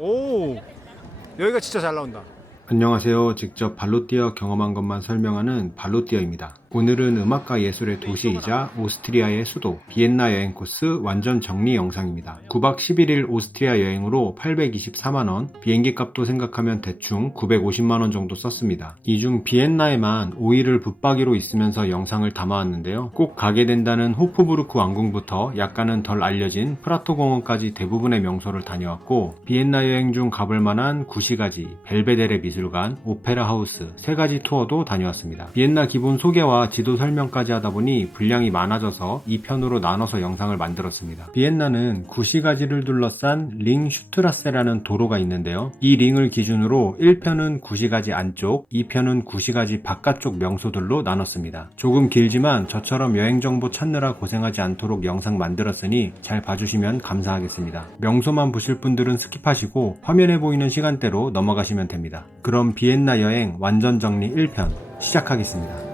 오, 여기가 진짜 잘 나온다. 안녕하세요. 직접 발로 뛰어 경험한 것만 설명하는 발로 뛰어입니다. 오늘은 음악과 예술의 도시이자 오스트리아의 수도 비엔나 여행 코스 완전 정리 영상입니다. 9박 11일 오스트리아 여행으로 824만원, 비행기 값도 생각하면 대충 950만원 정도 썼습니다. 이 중 비엔나에만 5일을 붙박이로 있으면서 영상을 담아왔는데요. 꼭 가게 된다는 호프부르크 왕궁부터 약간은 덜 알려진 프라토 공원까지 대부분의 명소를 다녀왔고, 비엔나 여행 중 가볼 만한 구시가지, 벨베데레 미술관, 오페라 하우스 3가지 투어도 다녀왔습니다. 비엔나 기본 소개와 지도 설명까지 하다 보니 분량이 많아져서 2편으로 나눠서 영상을 만들었습니다. 비엔나는 구시가지를 둘러싼 링 슈트라세라는 도로가 있는데요. 이 링을 기준으로 1편은 구시가지 안쪽, 2편은 구시가지 바깥쪽 명소들로 나눴습니다. 조금 길지만 저처럼 여행정보 찾느라 고생하지 않도록 영상 만들었으니 잘 봐주시면 감사하겠습니다. 명소만 보실 분들은 스킵하시고 화면에 보이는 시간대로 넘어가시면 됩니다. 그럼 비엔나 여행 완전 정리 1편 시작하겠습니다.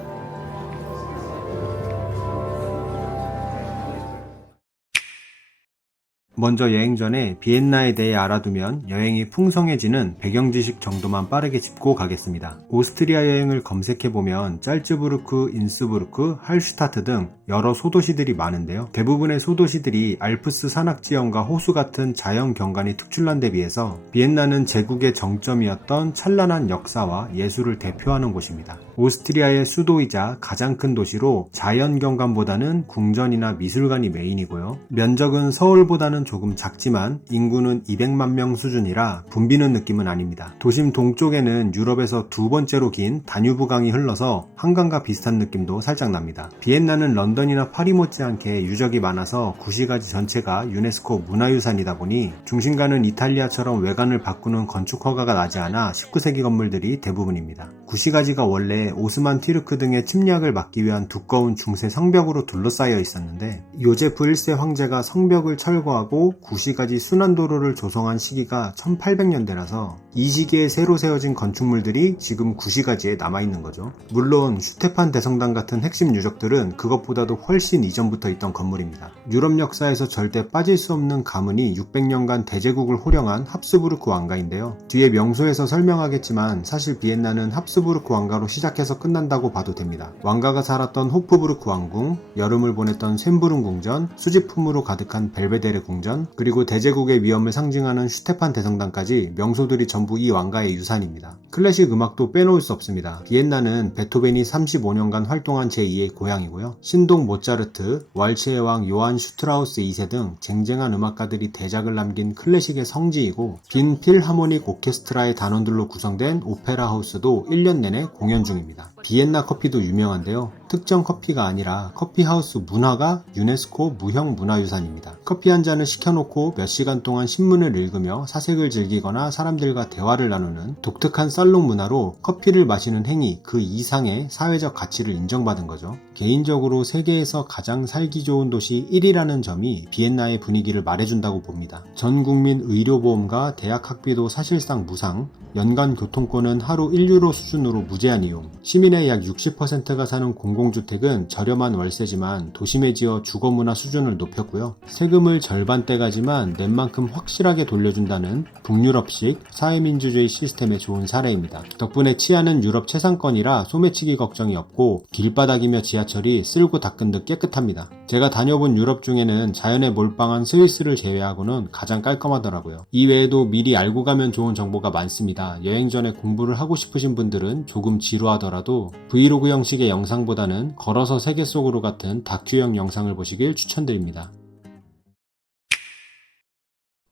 먼저 여행 전에 비엔나에 대해 알아두면 여행이 풍성해지는 배경 지식 정도만 빠르게 짚고 가겠습니다. 오스트리아 여행을 검색해보면 짤츠부르크, 인스부르크, 할슈타트 등 여러 소도시들이 많은데요. 대부분의 소도시들이 알프스 산악지형과 호수 같은 자연 경관이 특출난 데 비해서 비엔나는 제국의 정점이었던 찬란한 역사와 예술을 대표하는 곳입니다. 오스트리아의 수도이자 가장 큰 도시로 자연 경관보다는 궁전이나 미술관이 메인이고요. 면적은 서울보다는 조금 작지만 인구는 200만 명 수준이라 붐비는 느낌은 아닙니다. 도심 동쪽에는 유럽에서 두 번째로 긴 다뉴브 강이 흘러서 한강과 비슷한 느낌도 살짝 납니다. 비엔나는 런던이나 파리 못지않게 유적이 많아서 구시가지 전체가 유네스코 문화유산이다 보니 중심가는 이탈리아처럼 외관을 바꾸는 건축 허가가 나지 않아 19세기 건물들이 대부분입니다. 구시가지가 원래 오스만 티르크 등의 침략을 막기 위한 두꺼운 중세 성벽으로 둘러싸여 있었는데, 요제프 1세 황제가 성벽을 철거하고 구시가지 순환도로를 조성한 시기가 1800년대라서 이 시기에 새로 세워진 건축물들이 지금 구시가지에 남아있는 거죠. 물론 슈테판 대성당 같은 핵심 유적들은 그것보다도 훨씬 이전부터 있던 건물입니다. 유럽 역사에서 절대 빠질 수 없는 가문이 600년간 대제국을 호령한 합스부르크 왕가인데요. 뒤에 명소에서 설명하겠지만 사실 비엔나는 합스부르크 왕가로 시작해서 끝난다고 봐도 됩니다. 왕가가 살았던 호프부르크 왕궁, 여름을 보냈던 쇤부른 궁전, 수집품으로 가득한 벨베데레 궁전, 그리고 대제국의 위엄을 상징하는 슈테판 대성당까지 명소들이 전부 이 왕가의 유산입니다. 클래식 음악도 빼놓을 수 없습니다. 비엔나는 베토벤이 35년간 활동한 제2의 고향이고요. 신동 모차르트, 왈츠의 왕 요한 슈트라우스 2세 등 쟁쟁한 음악가들이 대작을 남긴 클래식의 성지이고, 빈 필하모닉 오케스트라의 단원들로 구성된 오페라 하우스도 1년 내내 공연 중입니다. 비엔나 커피도 유명한데요. 특정 커피가 아니라 커피하우스 문화가 유네스코 무형문화유산입니다. 커피 한 잔을 시켜놓고 몇 시간 동안 신문을 읽으며 사색을 즐기거나 사람들과 대화를 나누는 독특한 살롱 문화로 커피를 마시는 행위 그 이상의 사회적 가치를 인정받은 거죠. 개인적으로 세계에서 가장 살기 좋은 도시 1위라는 점이 비엔나의 분위기를 말해준다고 봅니다. 전 국민 의료보험과 대학 학비도 사실상 무상, 연간 교통권은 하루 1유로 수준으로 무제한 이용, 시민의 약 60%가 사는 공공주택은 저렴한 월세지만 도심에 지어 주거문화 수준을 높였고요. 세금을 절반 떼가지만 낸 만큼 확실하게 돌려준다는 북유럽식 사회민주주의 시스템의 좋은 사례입니다. 덕분에 치안은 유럽 최상권이라 소매치기 걱정이 없고 길바닥이며 지하철이 쓸고 닦은 듯 깨끗합니다. 제가 다녀본 유럽 중에는 자연에 몰빵한 스위스를 제외하고는 가장 깔끔하더라고요. 이외에도 미리 알고 가면 좋은 정보가 많습니다. 여행 전에 공부를 하고 싶으신 분들은 조금 지루하더라도 브이로그 형식의 영상보다는 걸어서 세계 속으로 같은 다큐형 영상을 보시길 추천드립니다.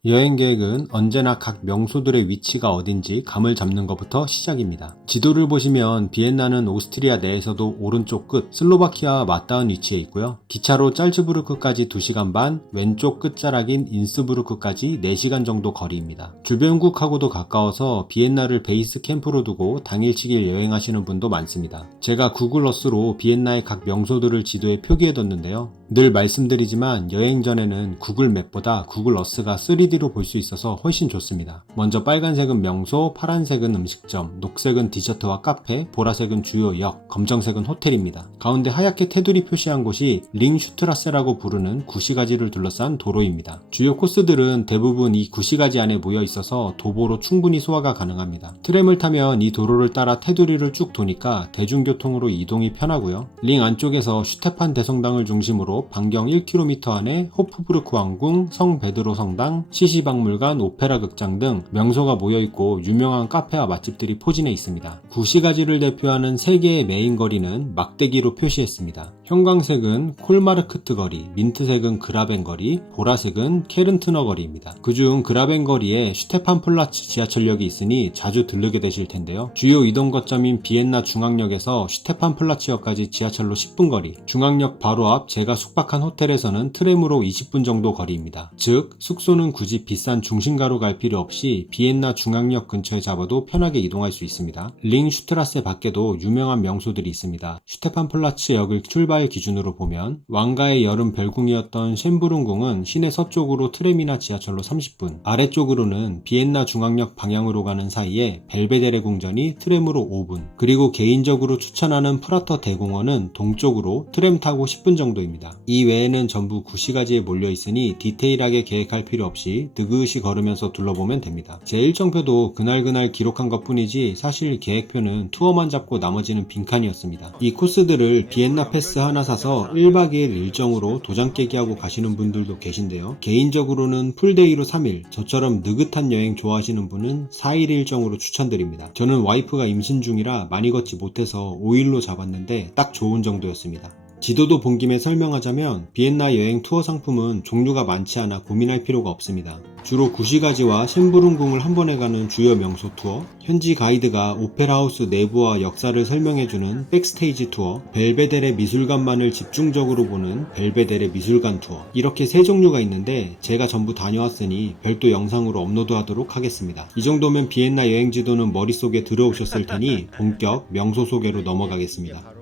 여행 계획은 언제나 각 명소들의 위치가 어딘지 감을 잡는 것부터 시작입니다. 지도를 보시면 비엔나는 오스트리아 내에서도 오른쪽 끝 슬로바키아와 맞닿은 위치에 있고요. 기차로 짤츠부르크까지 2시간 반, 왼쪽 끝자락인 인스부르크까지 4시간 정도 거리입니다. 주변국하고도 가까워서 비엔나를 베이스 캠프로 두고 당일치기 여행하시는 분도 많습니다. 제가 구글어스로 비엔나의 각 명소들을 지도에 표기해뒀는데요. 늘 말씀드리지만 여행 전에는 구글맵보다 구글어스가 3D 3D로 볼 수 있어서 훨씬 좋습니다. 먼저 빨간색은 명소, 파란색은 음식점, 녹색은 디저트와 카페, 보라색은 주요 역, 검정색은 호텔입니다. 가운데 하얗게 테두리 표시한 곳이 링슈트라세라고 부르는 구시가지를 둘러싼 도로입니다. 주요 코스들은 대부분 이 구시가지 안에 모여 있어서 도보로 충분히 소화가 가능합니다. 트램을 타면 이 도로를 따라 테두리를 쭉 도니까 대중교통으로 이동이 편하고요. 링 안쪽에서 슈테판 대성당을 중심으로 반경 1km 안에 호프부르크 왕궁, 성 베드로 성당, 시시박물관, 오페라 극장 등 명소가 모여있고 유명한 카페와 맛집들이 포진해 있습니다. 구시가지를 대표하는 3개의 메인 거리는 막대기로 표시했습니다. 형광색은 콜마르크트 거리, 민트색은 그라벤 거리, 보라색은 케른트너 거리입니다. 그중 그라벤 거리에 슈테판 플라츠 지하철역이 있으니 자주 들르게 되실 텐데요. 주요 이동 거점인 비엔나 중앙역에서 슈테판 플라츠역까지 지하철로 10분 거리, 중앙역 바로 앞 제가 숙박한 호텔에서는 트램으로 20분 정도 거리입니다. 즉 숙소는 굳이 비싼 중심가로 갈 필요 없이 비엔나 중앙역 근처에 잡아도 편하게 이동할 수 있습니다. 링 슈트라세 밖에도 유명한 명소들이 있습니다. 슈테판 플라츠 역을 출발 기준으로 보면 왕가의 여름 별궁이었던 셴부른궁은 시내 서쪽으로 트램이나 지하철로 30분, 아래쪽으로는 비엔나 중앙역 방향으로 가는 사이에 벨베데레 궁전이 트램으로 5분, 그리고 개인적으로 추천하는 프라터 대공원은 동쪽으로 트램 타고 10분 정도입니다. 이 외에는 전부 구시가지에 몰려있으니 디테일하게 계획할 필요 없이 느긋이 걸으면서 둘러보면 됩니다. 제 일정표도 그날그날 기록한 것 뿐이지 사실 계획표는 투어만 잡고 나머지는 빈칸이었습니다. 이 코스들을 비엔나 패스 하나 사서 1박 2일 일정으로 도장 깨기 하고 가시는 분들도 계신데요. 개인적으로는 풀데이로 3일, 저처럼 느긋한 여행 좋아하시는 분은 4일 일정으로 추천드립니다. 저는 와이프가 임신 중이라 많이 걷지 못해서 5일로 잡았는데 딱 좋은 정도였습니다. 지도도 본 김에 설명하자면 비엔나 여행 투어 상품은 종류가 많지 않아 고민할 필요가 없습니다. 주로 구시가지와 셴부른궁을 한 번에 가는 주요 명소 투어, 현지 가이드가 오페라 하우스 내부와 역사를 설명해주는 백스테이지 투어, 벨베데레 미술관만을 집중적으로 보는 벨베데레 미술관 투어, 이렇게 3종류가 있는데 제가 전부 다녀왔으니 별도 영상으로 업로드하도록 하겠습니다. 이 정도면 비엔나 여행 지도는 머릿속에 들어오셨을 테니 본격 명소 소개로 넘어가겠습니다.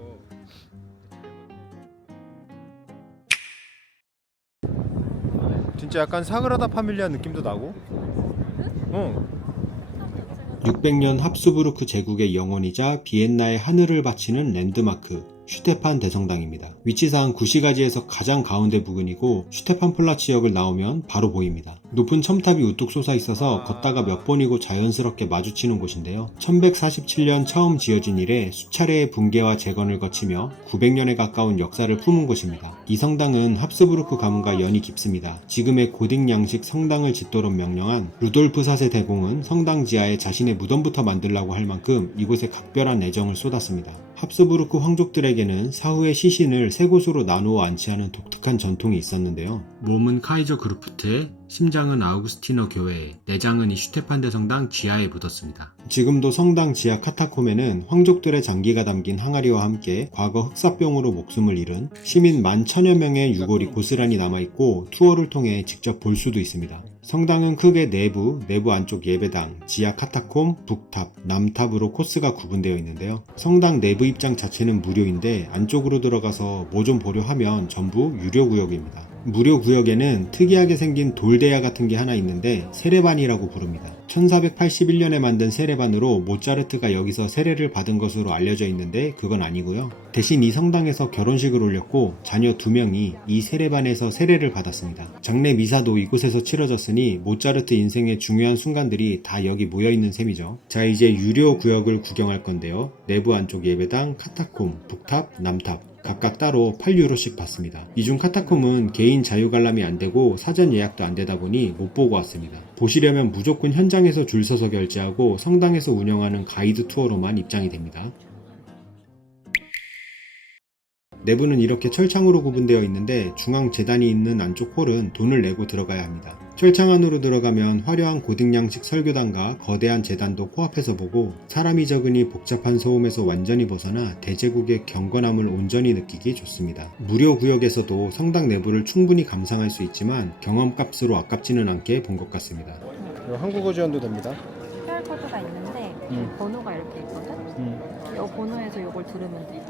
진짜 약간 사그라다 파밀리아 느낌도 나고. 600년 합스부르크 제국의 영혼이자 비엔나의 하늘을 바치는 랜드마크 슈테판 대성당입니다. 위치상 구시가지에서 가장 가운데 부근이고 슈테판 플라츠역을 나오면 바로 보입니다. 높은 첨탑이 우뚝 솟아 있어서 걷다가 몇 번이고 자연스럽게 마주치는 곳인데요. 1147년 처음 지어진 이래 수차례의 붕괴와 재건을 거치며 900년에 가까운 역사를 품은 곳입니다. 이 성당은 합스부르크 가문과 연이 깊습니다. 지금의 고딕 양식 성당을 짓도록 명령한 루돌프 4세 대공은 성당 지하에 자신의 무덤부터 만들라고 할 만큼 이곳에 각별한 애정을 쏟았습니다. 합스부르크 황족들에게는 사후의 시신을 3곳으로 나누어 안치하는 독특한 전통이 있었는데요. 몸은 카이저 그루프트에, 심장은 아우구스티너 교회에, 내장은 이 슈테판 대성당 지하에 묻었습니다. 지금도 성당 지하 카타콤에는 황족들의 장기가 담긴 항아리와 함께 과거 흑사병으로 목숨을 잃은 시민 11,000여 명의 유골이 고스란히 남아있고 투어를 통해 직접 볼 수도 있습니다. 성당은 크게 내부 안쪽 예배당, 지하 카타콤, 북탑, 남탑으로 코스가 구분되어 있는데요. 성당 내부 입장 자체는 무료인데 안쪽으로 들어가서 뭐 좀 보려 하면 전부 유료 구역입니다. 무료 구역에는 특이하게 생긴 돌대야 같은 게 하나 있는데 세레반이라고 부릅니다. 1481년에 만든 세레반으로 모차르트가 여기서 세례를 받은 것으로 알려져 있는데 그건 아니고요. 대신 이 성당에서 결혼식을 올렸고 자녀 2명이 이 세레반에서 세례를 받았습니다. 장례 미사도 이곳에서 치러졌으니 모차르트 인생의 중요한 순간들이 다 여기 모여있는 셈이죠. 자, 이제 유료 구역을 구경할 건데요. 내부 안쪽 예배당, 카타콤, 북탑, 남탑 각각 따로 8유로씩 받습니다. 이 중 카타콤은 개인 자유 관람이 안되고 사전 예약도 안되다 보니 못 보고 왔습니다. 보시려면 무조건 현장에서 줄 서서 결제하고 성당에서 운영하는 가이드 투어로만 입장이 됩니다. 내부는 이렇게 철창으로 구분되어 있는데 중앙 제단이 있는 안쪽 홀은 돈을 내고 들어가야 합니다. 철창 안으로 들어가면 화려한 고딕 양식 설교단과 거대한 제단도 코앞에서 보고 사람이 적으니 복잡한 소음에서 완전히 벗어나 대제국의 경건함을 온전히 느끼기 좋습니다. 무료 구역에서도 성당 내부를 충분히 감상할 수 있지만 경험값으로 아깝지는 않게 본 것 같습니다. 한국어 지원도 됩니다. QR코드가 있는데 번호가 이렇게 있거든? 이 번호에서 이걸 들으면 돼.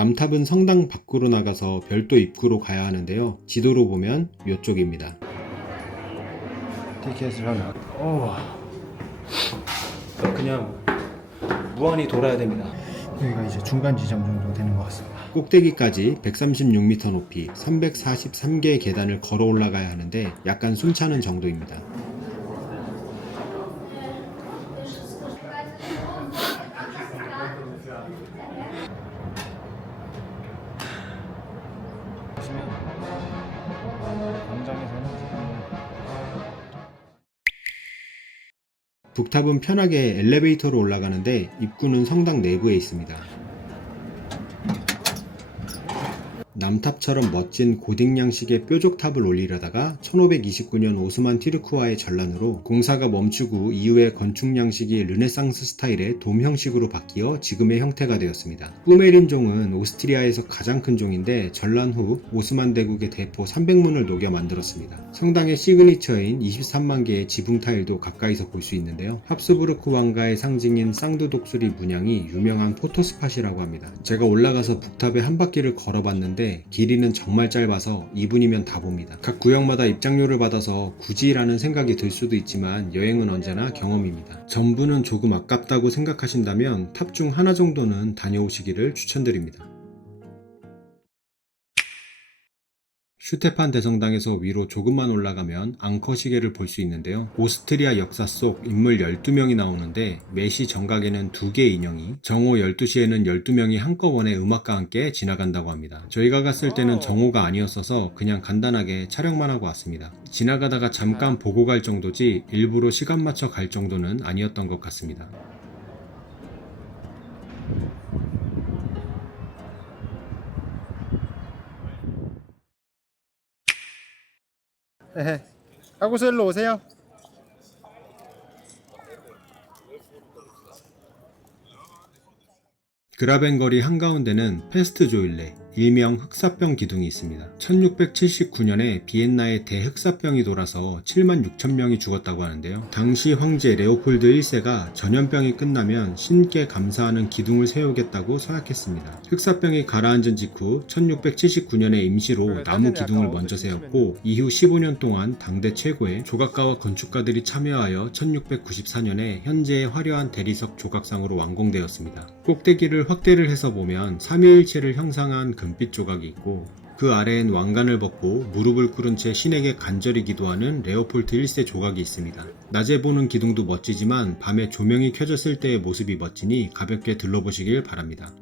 남탑은 성당 밖으로 나가서 별도 입구로 가야 하는데요. 지도로 보면 이쪽입니다. 티켓을 하나. 그냥 무한히 돌아야 됩니다. 여기가 이제 중간 지점 정도 되는 것 같습니다. 꼭대기까지 136m 높이 343개의 계단을 걸어 올라가야 하는데 약간 숨차는 정도입니다. 북탑은 편하게 엘리베이터로 올라가는데 입구는 성당 내부에 있습니다. 남탑처럼 멋진 고딕 양식의 뾰족탑을 올리려다가 1529년 오스만 티르크와의 전란으로 공사가 멈추고 이후에 건축 양식이 르네상스 스타일의 돔 형식으로 바뀌어 지금의 형태가 되었습니다. 뿌메린종은 오스트리아에서 가장 큰 종인데 전란 후 오스만 대국의 대포 300문을 녹여 만들었습니다. 성당의 시그니처인 23만 개의 지붕 타일도 가까이서 볼 수 있는데요. 합스부르크 왕가의 상징인 쌍두 독수리 문양이 유명한 포토스팟이라고 합니다. 제가 올라가서 북탑에 한 바퀴를 걸어봤는데 길이는 정말 짧아서 2분이면 다 봅니다. 각 구역마다 입장료를 받아서 굳이 라는 생각이 들 수도 있지만 여행은 언제나 경험입니다. 전부는 조금 아깝다고 생각하신다면 탑 중 하나 정도는 다녀오시기를 추천드립니다. 슈테판 대성당에서 위로 조금만 올라가면 앙커 시계를 볼 수 있는데요. 오스트리아 역사 속 인물 12명이 나오는데 매시 정각에는 2개의 인형이, 정오 12시에는 12명이 한꺼번에 음악과 함께 지나간다고 합니다. 저희가 갔을 때는 정오가 아니었어서 그냥 간단하게 촬영만 하고 왔습니다. 지나가다가 잠깐 보고 갈 정도지 일부러 시간 맞춰 갈 정도는 아니었던 것 같습니다. 하고서 일로 오세요. 그라벤 거리 한가운데는 페스트조일레, 일명 흑사병 기둥이 있습니다. 1679년에 비엔나에 대흑사병이 돌아서 7만 6천 명이 죽었다고 하는데요. 당시 황제 레오폴드 1세가 전염병이 끝나면 신께 감사하는 기둥을 세우겠다고 서약했습니다. 흑사병이 가라앉은 직후 1679년에 임시로 나무 기둥을 먼저 세웠고 이후 15년 동안 당대 최고의 조각가와 건축가들이 참여하여 1694년에 현재의 화려한 대리석 조각상으로 완공되었습니다. 꼭대기를 확대를 해서 보면 삼위일체를 형상한 금빛 조각이 있고 그 아래엔 왕관을 벗고 무릎을 꿇은 채 신에게 간절히 기도하는 레오폴드 1세 조각이 있습니다. 낮에 보는 기둥도 멋지지만 밤에 조명이 켜졌을 때의 모습이 멋지니 가볍게 들러보시길 바랍니다.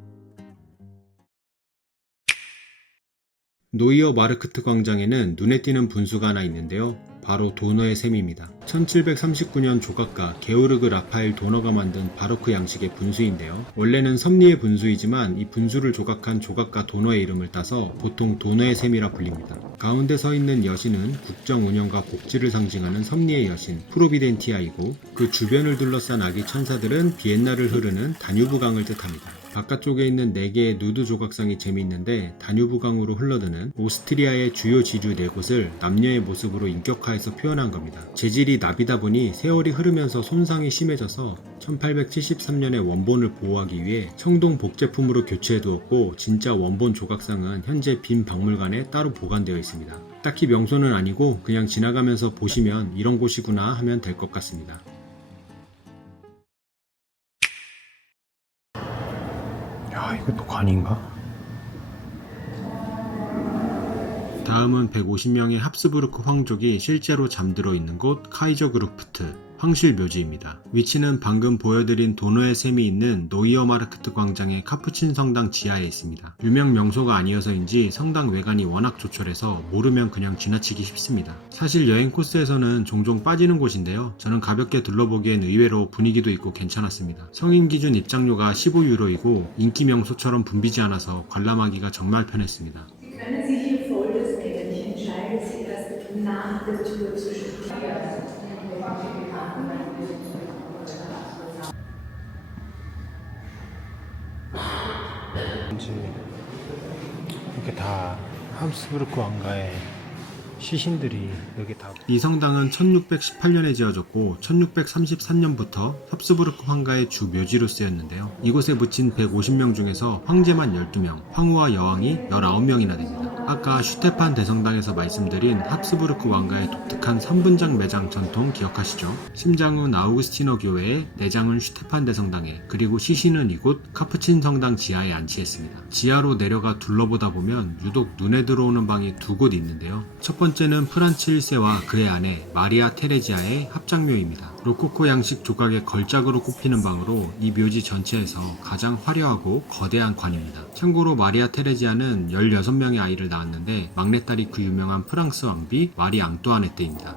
노이어 마르크트 광장에는 눈에 띄는 분수가 하나 있는데요. 바로 도너의 셈입니다. 1739년 조각가 게오르그 라파엘 도너가 만든 바로크 양식의 분수인데요. 원래는 섭리의 분수이지만 이 분수를 조각한 조각가 도너의 이름을 따서 보통 도너의 셈이라 불립니다. 가운데 서 있는 여신은 국정 운영과 복지를 상징하는 섭리의 여신 프로비덴티아이고 그 주변을 둘러싼 아기 천사들은 비엔나를 흐르는 다뉴브강을 뜻합니다. 바깥쪽에 있는 4개의 누드 조각상이 재미있는데 다뉴브강으로 흘러드는 오스트리아의 주요 지류 4곳을 남녀의 모습으로 인격화해서 표현한 겁니다. 재질이 납이다 보니 세월이 흐르면서 손상이 심해져서 1873년에 원본을 보호하기 위해 청동 복제품으로 교체해두었고 진짜 원본 조각상은 현재 빈 박물관에 따로 보관되어 있습니다. 딱히 명소는 아니고 그냥 지나가면서 보시면 이런 곳이구나 하면 될 것 같습니다. 야, 이것도 관인가? 다음은 150명의 합스부르크 황족이 실제로 잠들어 있는 곳 카이저그루프트 황실 묘지입니다. 위치는 방금 보여드린 도너의 셈이 있는 노이어 마르크트 광장의 카푸친 성당 지하에 있습니다. 유명 명소가 아니어서인지 성당 외관이 워낙 조촐해서 모르면 그냥 지나치기 쉽습니다. 사실 여행 코스에서는 종종 빠지는 곳인데요. 저는 가볍게 둘러보기엔 의외로 분위기도 있고 괜찮았습니다. 성인 기준 입장료가 15유로이고 인기 명소처럼 붐비지 않아서 관람하기가 정말 편했습니다. 이렇게 다 함스부르크 왕가의 시신들이 여기 다. 이 성당은 1618년에 지어졌고 1633년부터 합스부르크 황가의 주 묘지로 쓰였는데요. 이곳에 묻힌 150명 중에서 황제만 12명, 황후와 여왕이 19명이나 됩니다. 아까 슈테판 대성당에서 말씀드린 합스부르크 왕가의 독특한 3분장 매장 전통 기억하시죠? 심장은 아우구스티너 교회에, 내장은 슈테판 대성당에, 그리고 시신은 이곳 카푸친 성당 지하에 안치했습니다. 지하로 내려가 둘러보다 보면 유독 눈에 들어오는 방이 두 곳 있는데요. 첫 번째는 프란츠 1세와 그의 아내 마리아 테레지아의 합장묘입니다. 로코코 양식 조각의 걸작으로 꼽히는 방으로 이 묘지 전체에서 가장 화려하고 거대한 관입니다. 참고로 마리아 테레지아는 16명의 아이를 낳았는데 막내딸이 그 유명한 프랑스 왕비 마리 앙뚜아네트입니다.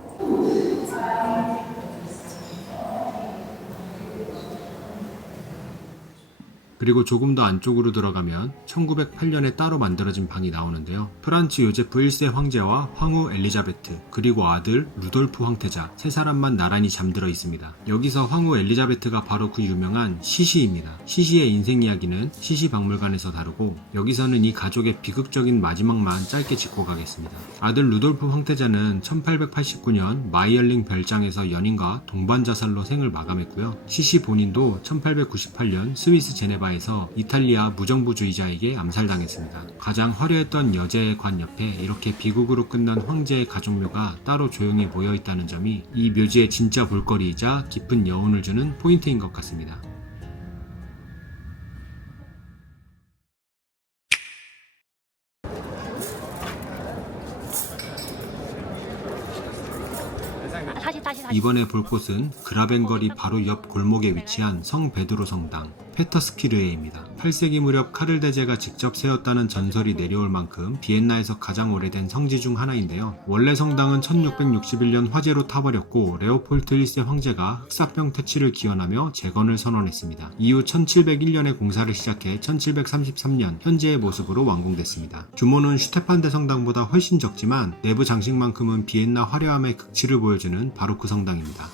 그리고 조금 더 안쪽으로 들어가면 1908년에 따로 만들어진 방이 나오는데요. 프란츠 요제프 1세 황제와 황후 엘리자베트, 그리고 아들 루돌프 황태자 세 사람만 나란히 잠들어 있습니다. 여기서 황후 엘리자베트가 바로 그 유명한 시시입니다. 시시의 인생 이야기는 시시박물관에서 다루고 여기서는 이 가족의 비극적인 마지막만 짧게 짚고 가겠습니다. 아들 루돌프 황태자는 1889년 마이얼링 별장에서 연인과 동반 자살로 생을 마감했고요. 시시 본인도 1898년 스위스 제네바에서 이탈리아 무정부주의자에게 암살당했습니다. 가장 화려했던 여제의 관 옆에 이렇게 비극으로 끝난 황제의 가족묘가 따로 조용히 모여있다는 점이 이 묘지의 진짜 볼거리이자 깊은 여운을 주는 포인트인 것 같습니다. 다시. 이번에 볼 곳은 그라벤거리 바로 옆 골목에 위치한 성 베드로 성당 페터스키르에입니다. 8세기 무렵 카를 대제가 직접 세웠다는 전설이 내려올 만큼 비엔나에서 가장 오래된 성지 중 하나인데요. 원래 성당은 1661년 화재로 타버렸고 레오폴트 1세 황제가 흑사병 퇴치를 기원하며 재건을 선언했습니다. 이후 1701년에 공사를 시작해 1733년 현재의 모습으로 완공됐습니다. 규모는 슈테판 대성당보다 훨씬 적지만 내부 장식만큼은 비엔나 화려함의 극치를 보여주는 바로크 성당입니다.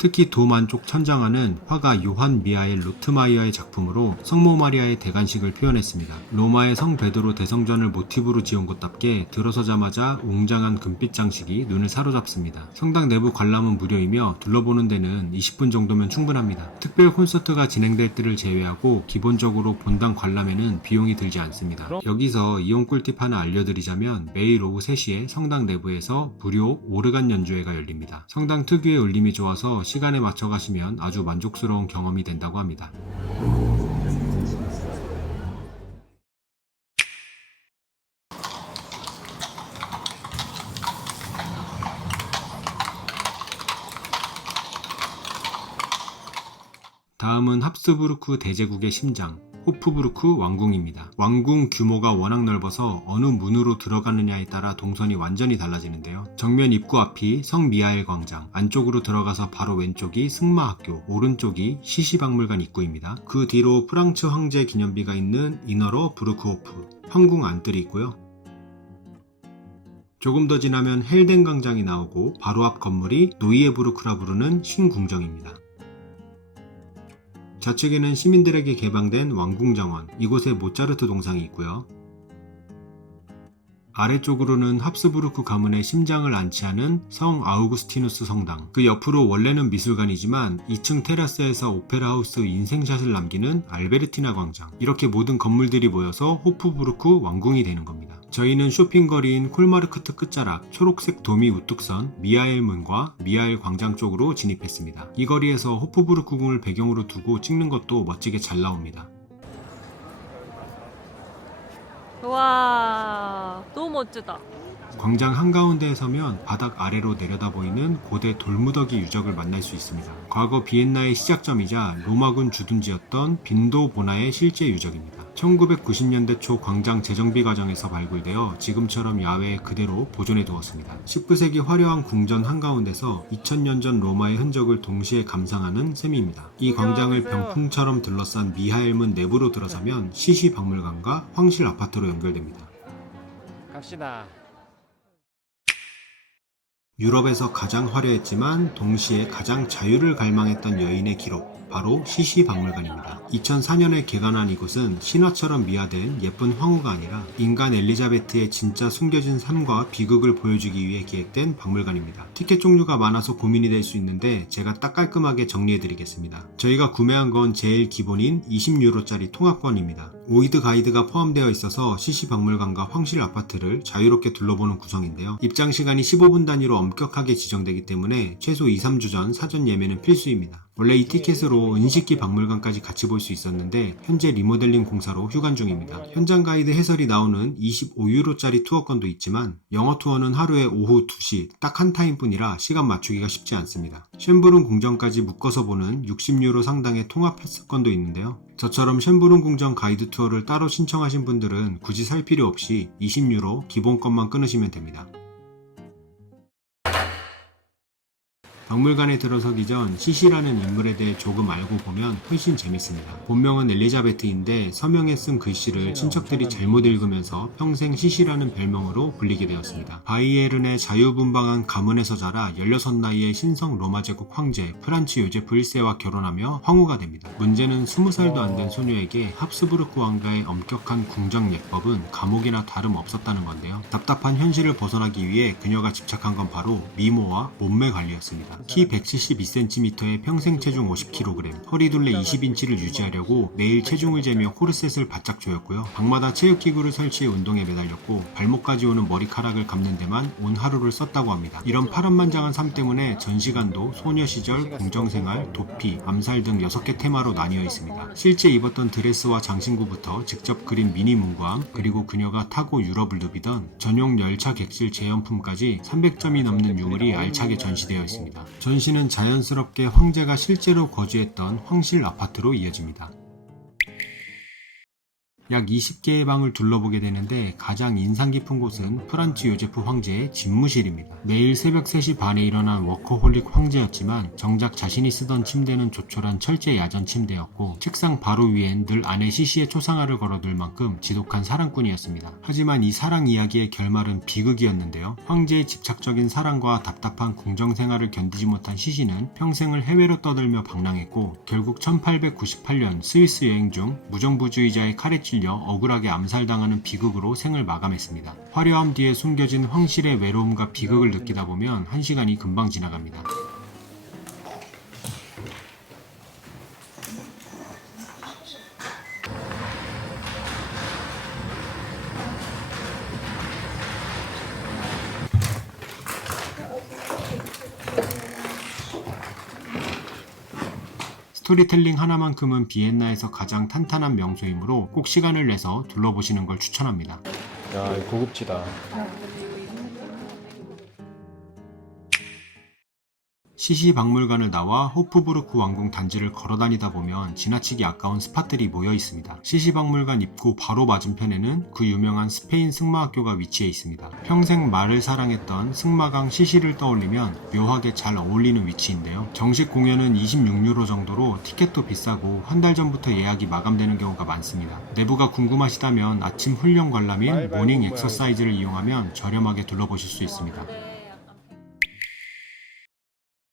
특히 돔 안쪽 천장화는 화가 요한 미하엘 로트마이어의 작품으로 성모 마리아의 대관식을 표현했습니다. 로마의 성 베드로 대성전을 모티브로 지은 곳답게 들어서자마자 웅장한 금빛 장식이 눈을 사로잡습니다. 성당 내부 관람은 무료이며 둘러보는 데는 20분 정도면 충분합니다. 특별 콘서트가 진행될 때를 제외하고 기본적으로 본당 관람에는 비용이 들지 않습니다. 여기서 이용 꿀팁 하나 알려드리자면 매일 오후 3시에 성당 내부에서 무료 오르간 연주회가 열립니다. 성당 특유의 울림이 좋아서 시간에 맞춰 가시면 아주 만족스러운 경험이 된다고 합니다. 다음은 합스부르크 대제국의 심장 호프부르크 왕궁입니다. 왕궁 규모가 워낙 넓어서 어느 문으로 들어가느냐에 따라 동선이 완전히 달라지는데요. 정면 입구 앞이 성 미하엘 광장, 안쪽으로 들어가서 바로 왼쪽이 승마학교, 오른쪽이 시시박물관 입구입니다. 그 뒤로 프랑츠 황제 기념비가 있는 이너러 부르크호프, 황궁 안뜰이 있고요. 조금 더 지나면 헬덴 광장이 나오고 바로 앞 건물이 노이에부르크라 부르는 신궁정입니다. 좌측에는 시민들에게 개방된 왕궁정원, 이곳에 모차르트 동상이 있고요. 아래쪽으로는 합스부르크 가문의 심장을 안치하는 성 아우구스티누스 성당, 그 옆으로 원래는 미술관이지만 2층 테라스에서 오페라하우스 인생샷을 남기는 알베르티나 광장, 이렇게 모든 건물들이 모여서 호프부르크 왕궁이 되는 겁니다. 저희는 쇼핑거리인 콜마르크트 끝자락 초록색 도미 우뚝선 미하엘문과 미하엘 광장 쪽으로 진입했습니다. 이 거리에서 호프부르크 궁을 배경으로 두고 찍는 것도 멋지게 잘 나옵니다. 와, 너무 멋지다. 광장 한가운데에 서면 바닥 아래로 내려다 보이는 고대 돌무더기 유적을 만날 수 있습니다. 과거 비엔나의 시작점이자 로마군 주둔지였던 빈도 보나의 실제 유적입니다. 1990년대 초 광장 재정비 과정에서 발굴되어 지금처럼 야외에 그대로 보존해 두었습니다. 19세기 화려한 궁전 한가운데서 2000년 전 로마의 흔적을 동시에 감상하는 셈입니다. 이 광장을 병풍처럼 둘러싼 미하엘문 내부로 들어서면 시시박물관과 황실 아파트로 연결됩니다. 갑시다. 유럽에서 가장 화려했지만 동시에 가장 자유를 갈망했던 여인의 기록, 바로 시시 박물관입니다. 2004년에 개관한 이곳은 신화처럼 미화된 예쁜 황후가 아니라 인간 엘리자베트의 진짜 숨겨진 삶과 비극을 보여주기 위해 기획된 박물관입니다. 티켓 종류가 많아서 고민이 될 수 있는데 제가 딱 깔끔하게 정리해드리겠습니다. 저희가 구매한 건 제일 기본인 20유로짜리 통합권입니다. 오이드 가이드가 포함되어 있어서 시시 박물관과 황실 아파트를 자유롭게 둘러보는 구성인데요. 입장 시간이 15분 단위로 엄격하게 지정되기 때문에 최소 2-3주 전 사전 예매는 필수입니다. 원래 이 티켓으로 은식기 박물관까지 같이 볼 수 있었는데 현재 리모델링 공사로 휴관 중입니다. 현장 가이드 해설이 나오는 25유로짜리 투어권도 있지만 영어 투어는 하루에 오후 2시 딱 한 타임뿐이라 시간 맞추기가 쉽지 않습니다. 쉔브룬 궁전까지 묶어서 보는 60유로 상당의 통합 패스권도 있는데요. 저처럼 쉔브룬 궁전 가이드 투어를 따로 신청하신 분들은 굳이 살 필요 없이 20유로 기본권만 끊으시면 됩니다. 박물관에 들어서기 전 시시라는 인물에 대해 조금 알고 보면 훨씬 재밌습니다. 본명은 엘리자베트인데 서명에 쓴 글씨를 친척들이 잘못 읽으면서 평생 시시라는 별명으로 불리게 되었습니다. 바이에른의 자유분방한 가문에서 자라 16나이에 신성 로마 제국 황제 프란츠 요제프 1세와 결혼하며 황후가 됩니다. 문제는 20살도 안 된 소녀에게 합스부르크 왕가의 엄격한 궁정 예법은 감옥이나 다름없었다는 건데요. 답답한 현실을 벗어나기 위해 그녀가 집착한 건 바로 미모와 몸매 관리였습니다. 키 172cm에 평생 체중 50kg, 허리둘레 20인치를 유지하려고 매일 체중을 재며 코르셋을 바짝 조였고요. 방마다 체육기구를 설치해 운동에 매달렸고 발목까지 오는 머리카락을 감는 데만 온 하루를 썼다고 합니다. 이런 파란만장한 삶 때문에 전시관도 소녀 시절, 궁정생활, 도피, 암살 등 6개 테마로 나뉘어 있습니다. 실제 입었던 드레스와 장신구부터 직접 그린 미니 문구함, 그리고 그녀가 타고 유럽을 누비던 전용 열차 객실 제연품까지 300점이 넘는 유물이 알차게 전시되어 있습니다. 전시는 자연스럽게 황제가 실제로 거주했던 황실 아파트로 이어집니다. 약 20개의 방을 둘러보게 되는데 가장 인상 깊은 곳은 프란츠 요제프 황제의 집무실입니다. 매일 새벽 3시 반에 일어난 워커홀릭 황제였지만 정작 자신이 쓰던 침대는 조촐한 철제 야전 침대였고 책상 바로 위엔 늘 아내 시시의 초상화를 걸어둘 만큼 지독한 사랑꾼이었습니다. 하지만 이 사랑 이야기의 결말은 비극이었는데요. 황제의 집착적인 사랑과 답답한 궁정생활을 견디지 못한 시시는 평생을 해외로 떠들며 방랑했고 결국 1898년 스위스 여행 중 무정부주의자의 칼에 찔려 억울하게 암살당하는 비극으로 생을 마감했습니다. 화려함 뒤에 숨겨진 황실의 외로움과 비극을 느끼다 보면 1시간이 금방 지나갑니다. 스토리텔링 하나만큼은 비엔나에서 가장 탄탄한 명소이므로 꼭 시간을 내서 둘러보시는 걸 추천합니다. 야, 고급지다. 시시 박물관을 나와 호프부르크 왕궁 단지를 걸어다니다 보면 지나치기 아까운 스팟들이 모여 있습니다. 시시 박물관 입구 바로 맞은편에는 그 유명한 스페인 승마학교가 위치해 있습니다. 평생 말을 사랑했던 승마강 시시를 떠올리면 묘하게 잘 어울리는 위치인데요. 정식 공연은 26유로 정도로 티켓도 비싸고 한 달 전부터 예약이 마감되는 경우가 많습니다. 내부가 궁금하시다면 아침 훈련 관람인 모닝 엑서사이즈를 이용하면 저렴하게 둘러보실 수 있습니다.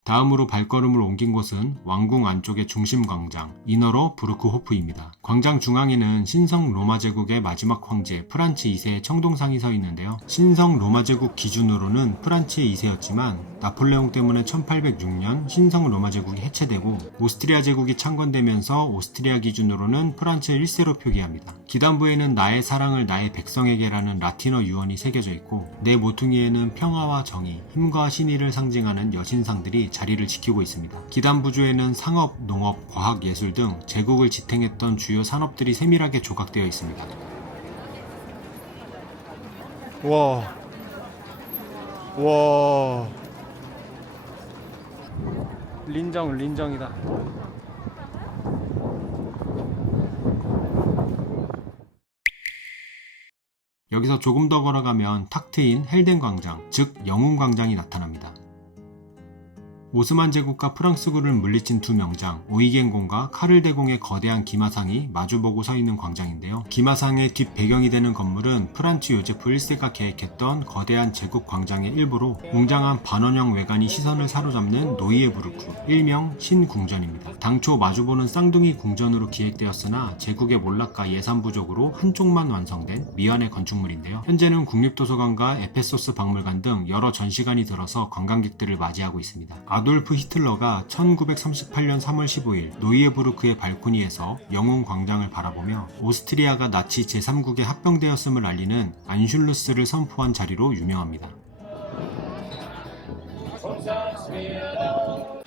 다음으로 발걸음을 옮긴 곳은 왕궁 안쪽의 중심 광장, 이너로 부르크호프입니다. 광장 중앙에는 신성 로마 제국의 마지막 황제 프란츠 2세의 청동상이 서 있는데요. 신성 로마 제국 기준으로는 프란츠 2세였지만 나폴레옹 때문에 1806년 신성 로마 제국이 해체되고 오스트리아 제국이 창건되면서 오스트리아 기준으로는 프란츠 1세로 표기합니다. 기단부에는 나의 사랑을 나의 백성에게라는 라틴어 유언이 새겨져 있고 내 모퉁이에는 평화와 정의, 힘과 신의를 상징하는 여신상들이 자리를 지키고 있습니다. 기단부조에는 상업, 농업, 과학, 예술 등 제국을 지탱했던 주요 산업들이 세밀하게 조각되어 있습니다. 와. 와. 린정이다. 여기서 조금 더 걸어가면 탁 트인 헬덴 광장, 즉 영웅 광장이 나타납니다. 오스만 제국과 프랑스군을 물리친 두 명장 오이겐공과 카를 대공의 거대한 기마상이 마주보고 서 있는 광장인데요. 기마상의 뒷 배경이 되는 건물은 프란츠 요제프 1세가 계획했던 거대한 제국 광장의 일부로 웅장한 반원형 외관이 시선을 사로잡는 노이에부르크, 일명 신궁전입니다. 당초 마주보는 쌍둥이 궁전으로 기획되었으나 제국의 몰락과 예산 부족으로 한쪽만 완성된 미완의 건축물인데요. 현재는 국립도서관과 에페소스 박물관 등 여러 전시관이 들어서 관광객들을 맞이하고 있습니다. 아돌프 히틀러가 1938년 3월 15일 노이에부르크의 발코니에서 영웅 광장을 바라보며 오스트리아가 나치 제3국에 합병되었음을 알리는 안슐루스를 선포한 자리로 유명합니다.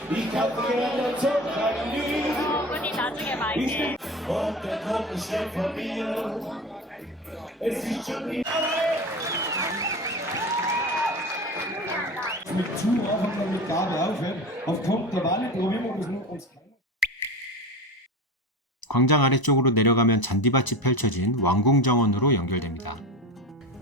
우리 나중에 말게. 광장 아래쪽으로 내려가면 잔디밭이 펼쳐진 왕궁정원으로 연결됩니다.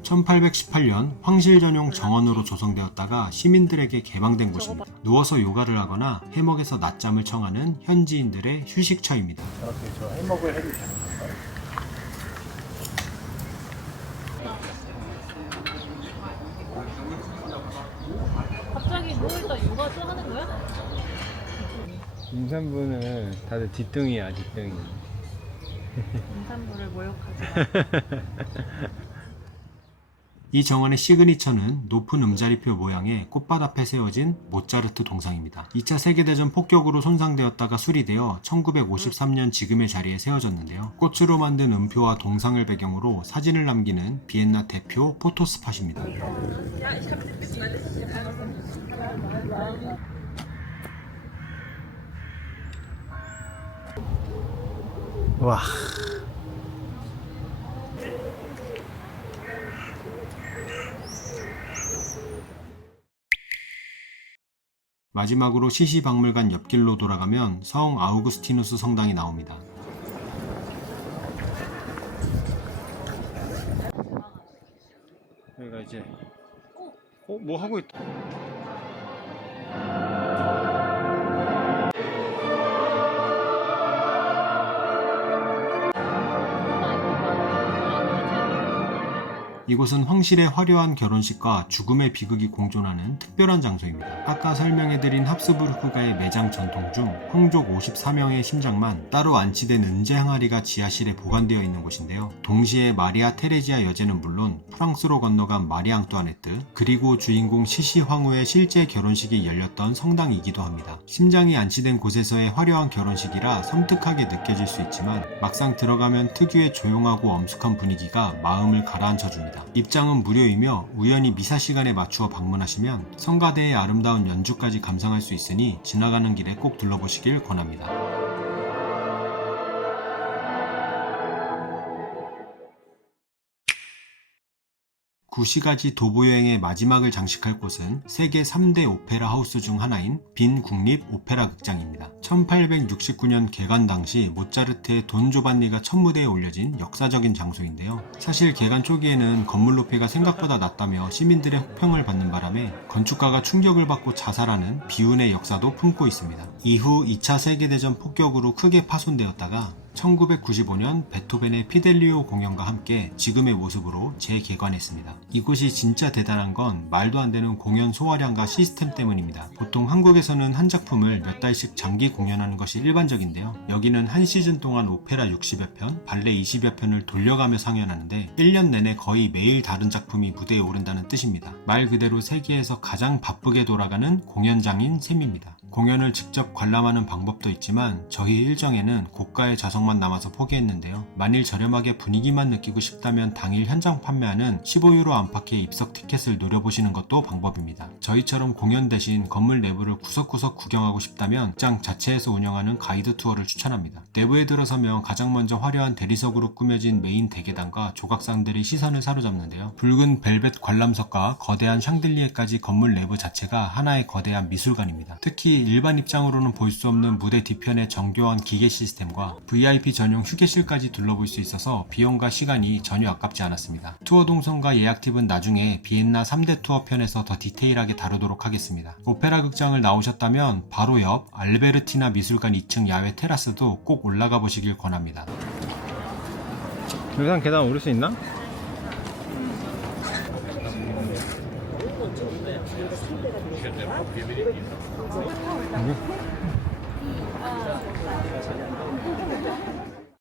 1818년 황실 전용 정원으로 조성되었다가 시민들에게 개방된 곳입니다. 누워서 요가를 하거나 해먹에서 낮잠을 청하는 현지인들의 휴식처입니다. 저렇게 저 해먹을 해도 되는 건가요? 갑자기 누울다 요가도 하는 거야? 임산부는 다들 뒷등이야, 뒷등이. 임산부를 모욕하지 마. 이 정원의 시그니처는 높은 음자리표 모양의 꽃밭 앞에 세워진 모차르트 동상입니다. 2차 세계대전 폭격으로 손상되었다가 수리되어 1953년 지금의 자리에 세워졌는데요. 꽃으로 만든 음표와 동상을 배경으로 사진을 남기는 비엔나 대표 포토스팟입니다. 와. 마지막으로 시시박물관 옆길로 돌아가면 성 아우구스티누스 성당이 나옵니다. 여기가 이제 뭐 하고 있다. 이곳은 황실의 화려한 결혼식과 죽음의 비극이 공존하는 특별한 장소입니다. 아까 설명해드린 합스부르크가의 매장 전통 중 황족 54명의 심장만 따로 안치된 은재 항아리가 지하실에 보관되어 있는 곳인데요. 동시에 마리아 테레지아 여제는 물론 프랑스로 건너간 마리 앙뚜아네트 그리고 주인공 시시 황후의 실제 결혼식이 열렸던 성당이기도 합니다. 심장이 안치된 곳에서의 화려한 결혼식이라 섬뜩하게 느껴질 수 있지만 막상 들어가면 특유의 조용하고 엄숙한 분위기가 마음을 가라앉혀줍니다. 입장은 무료이며 우연히 미사 시간에 맞추어 방문하시면 성가대의 아름다운 연주까지 감상할 수 있으니 지나가는 길에 꼭 둘러보시길 권합니다. 구시가지 도보여행의 마지막을 장식할 곳은 세계 3대 오페라 하우스 중 하나인 빈 국립 오페라 극장입니다. 1869년 개관 당시 모차르트의 돈 조반니가 첫 무대에 올려진 역사적인 장소인데요. 사실 개관 초기에는 건물 높이가 생각보다 낮다며 시민들의 혹평을 받는 바람에 건축가가 충격을 받고 자살하는 비운의 역사도 품고 있습니다. 이후 2차 세계대전 폭격으로 크게 파손되었다가 1995년 베토벤의 피델리오 공연과 함께 지금의 모습으로 재개관했습니다. 이곳이 진짜 대단한 건 말도 안 되는 공연 소화량과 시스템 때문입니다. 보통 한국에서는 한 작품을 몇 달씩 장기 공연하는 것이 일반적인데요. 여기는 한 시즌 동안 오페라 60여 편, 발레 20여 편을 돌려가며 상연하는데 1년 내내 거의 매일 다른 작품이 무대에 오른다는 뜻입니다. 말 그대로 세계에서 가장 바쁘게 돌아가는 공연장인 셈입니다. 공연을 직접 관람하는 방법도 있지만 저희 일정에는 고가의 좌석만 남아서 포기했는데요. 만일 저렴하게 분위기만 느끼고 싶다면 당일 현장 판매하는 15유로 안팎의 입석 티켓을 노려보시는 것도 방법입니다. 저희처럼 공연 대신 건물 내부를 구석구석 구경하고 싶다면 극장 자체에서 운영하는 가이드 투어를 추천합니다. 내부에 들어서면 가장 먼저 화려한 대리석으로 꾸며진 메인 대계단과 조각상들이 시선을 사로잡는데요. 붉은 벨벳 관람석과 거대한 샹들리에까지 건물 내부 자체가 하나의 거대한 미술관입니다. 특히 일반 입장으로는 볼 수 없는 무대 뒤편의 정교한 기계 시스템과 VIP 전용 휴게실까지 둘러볼 수 있어서 비용과 시간이 전혀 아깝지 않았습니다. 투어 동선과 예약 팁은 나중에 비엔나 3대 투어 편에서 더 디테일하게 다루도록 하겠습니다. 오페라 극장을 나오셨다면 바로 옆 알베르티나 미술관 2층 야외 테라스도 꼭 올라가 보시길 권합니다. 여기서 계단 오를 수 있나?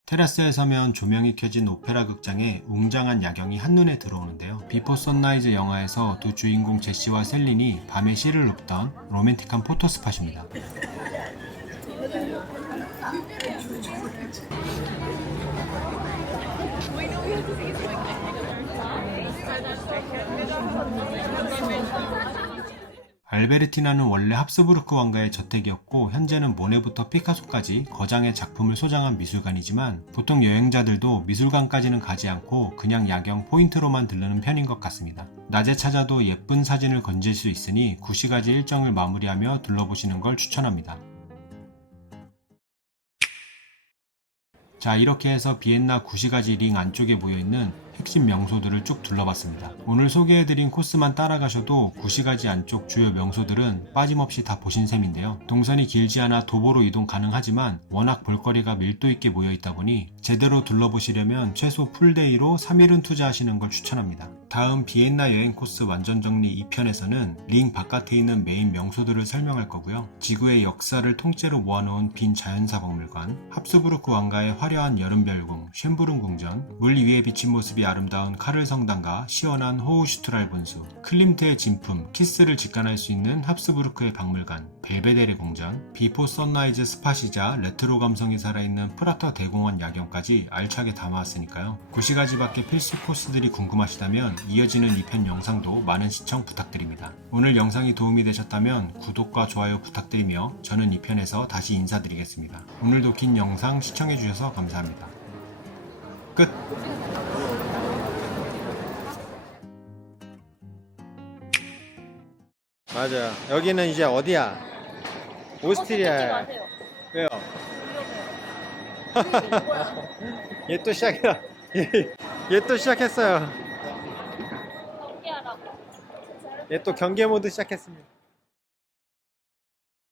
테라스에 서면 조명이 켜진 오페라 극장에 웅장한 야경이 한눈에 들어오는데요. 비포 선라이즈 영화에서 두 주인공 제시와 셀린이 밤에 시를 읊던 로맨틱한 포토 스팟입니다. 알베르티나는 원래 합스부르크 왕가의 저택이었고 현재는 모네부터 피카소까지 거장의 작품을 소장한 미술관이지만 보통 여행자들도 미술관까지는 가지 않고 그냥 야경 포인트로만 들르는 편인 것 같습니다. 낮에 찾아도 예쁜 사진을 건질 수 있으니 구시가지 일정을 마무리하며 둘러보시는 걸 추천합니다. 자, 이렇게 해서 비엔나 구시가지 링 안쪽에 모여있는 핵심 명소들을 쭉 둘러봤습니다. 오늘 소개해드린 코스만 따라가셔도 구시가지 안쪽 주요 명소들은 빠짐없이 다 보신 셈인데요. 동선이 길지 않아 도보로 이동 가능하지만 워낙 볼거리가 밀도 있게 모여있다 보니 제대로 둘러보시려면 최소 풀데이로 3일은 투자하시는 걸 추천합니다. 다음 비엔나 여행 코스 완전 정리 2편에서는 링 바깥에 있는 메인 명소들을 설명할 거고요. 지구의 역사를 통째로 모아놓은 빈 자연사 박물관, 합스부르크 왕가의 화려한 여름별궁, 쉔부른 궁전, 물 위에 비친 모습이 아름다운 카를 성당과 시원한 호우슈트랄 분수, 클림트의 진품 키스를 직관할 수 있는 합스부르크의 박물관, 벨베데레 궁전, 비포 선라이즈 스팟이자 레트로 감성이 살아있는 프라터 대공원 야경까지 알차게 담아왔으니까요. 구시가지 밖의 필수 코스들이 궁금하시다면 이어지는 2편 영상도 많은 시청 부탁드립니다. 오늘 영상이 도움이 되셨다면 구독과 좋아요 부탁드리며 저는 2편에서 다시 인사드리겠습니다. 오늘도 긴 영상 시청해주셔서 감사합니다. 끝! 맞아. 여기는 이제 어디야? 오스트리아. 왜요? 얘 또 시작이라. 얘 또 시작했어요. 얘 또 경계 모드 시작했습니다.